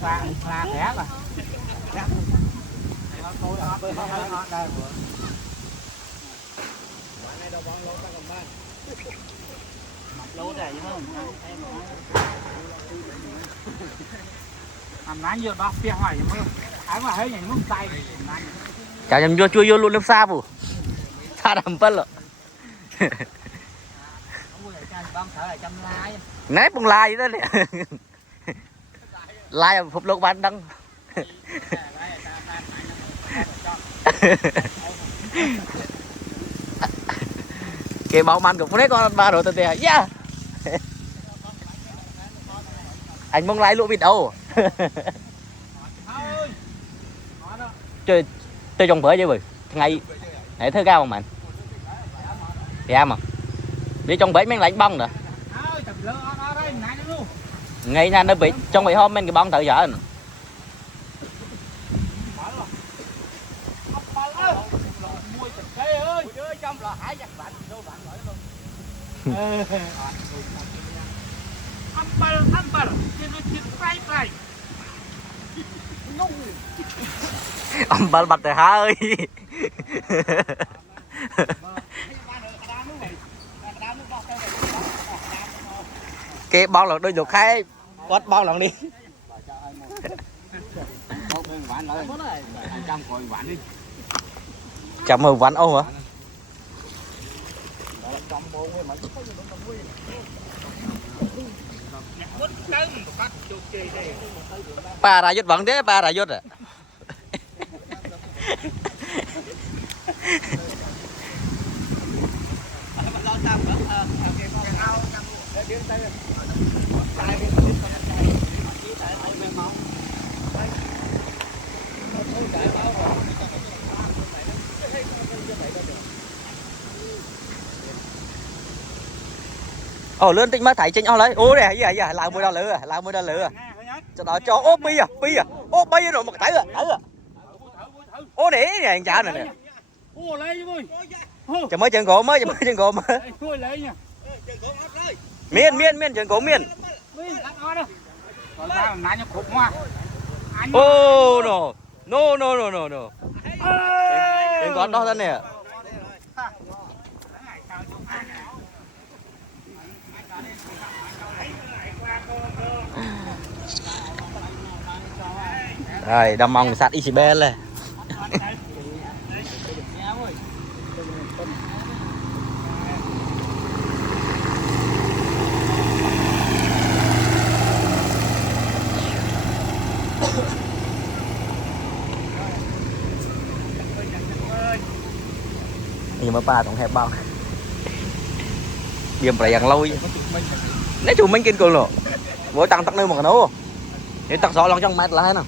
pha thẻ mà lố này đúng không? Làm nán nhiều bao phía hỏi chứ không? Ai mà thấy những lúc tay chào nhầm vô chui vô luôn lớp xa bù xa đầm phân rồi nét bông lai vậy đó nè lai phục lục bạn đăng kì bảo man cũng thấy con ba rồi tụi tè yeah anh mong lai lũ vịt đâu chơi chơi trong bể chứ bự ngay để thứ cao không mạnh dạ mà đi trong bể mấy lại bông rồi ngay nha nó bị trong bị hôm mình cái bông tự dở ông bà bạch rồi hả ơi cái bông lần đôi dục khai quát bông lần đi chậm mười vạn ô hả ba ra dứt vẫn thế ba ra dứt à ồ lên tinh má thầy trên nhau lấy ô này gì vậy làm mưa đo lửa làm mưa đo lửa cho đó cho ốp ốp bi rồi một tẩy à ô để này anh chả này nè cho mới chân gỗ mới miên chân gỗ miên ô no chân gỗ đó thân nè rồi đâm mong sạt Isabel này nhưng mà ba tổng hẹp bao điểm phải dạng lâu nếu chủ mình kinh cường rồi mỗi tăng tắc nơi một cái nấu để tắc gió lòng trong mét là hay nào